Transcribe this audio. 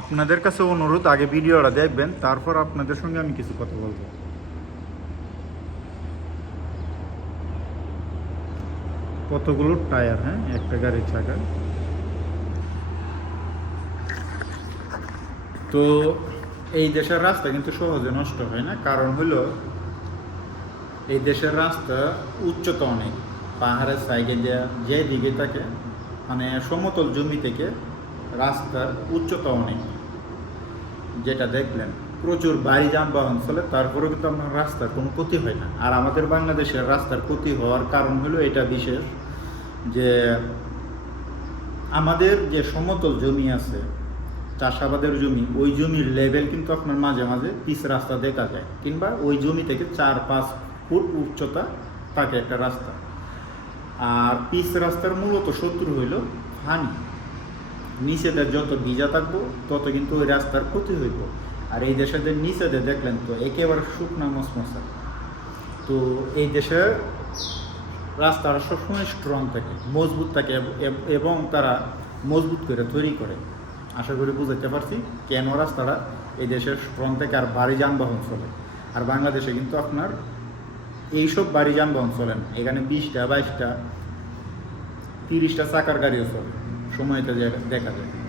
আপনাদের কাছে অনুরোধ, আগে ভিডিওটা দেখবেন, তারপর আপনাদের সঙ্গে আমি কিছু কথা বলব। কতগুলো টায়ার হ্যাঁ? একটা গাড়ির চাকা। তো এই দেশের রাস্তা কিন্তু সহজে নষ্ট হয় না। কারণ হলো, এই দেশের রাস্তা উচ্চতা অনেক। পাহাড়ের সাইডে যে যে দিকে থাকে মানে সমতল জমি থেকে রাস্তার উচ্চতা অনেক যেটা দেখলেন, প্রচুর বাড়ি যানবাহন চলে, তারপরেও কিন্তু আপনার রাস্তার কোনো ক্ষতি হয় না। আর আমাদের বাংলাদেশের রাস্তার ক্ষতি হওয়ার কারণ হলো এটা বিশেষ যে আমাদের যে সমতল জমি আছে, চাষাবাদের জমি, ওই জমির লেভেল কিন্তু আপনার মাঝে মাঝে পিচ রাস্তা দেখা যায়। কিংবা ওই জমি থেকে চার, পাঁচ ফুট উচ্চতা থাকে একটা রাস্তা। আর পিচ রাস্তার মূলত শত্রু হইল হানি নিচেদের যত ভিজা থাকব, তত কিন্তু ওই রাস্তার ক্ষতি হইব। আর এই দেশেদের নিচেদের দেখলেন তো, একেবারে শুকনা মশমশা তো এই দেশের রাস্তাটা সবসময় স্ট্রং থাকে, মজবুত থাকে এবং তারা মজবুত করে তৈরি করে। আশা করি বুঝাতে পারছি কেন রাস্তাটা এই দেশের স্ট্রং থেকে আর ভারী যানবাহন চলে। আর বাংলাদেশে কিন্তু আপনার এইসব বাড়ি যানবাহন চলে না। এখানে বিশটা, বাইশটা, তিরিশটা চাকার গাড়িও চলে। সময়তে যে- দেখা যায়।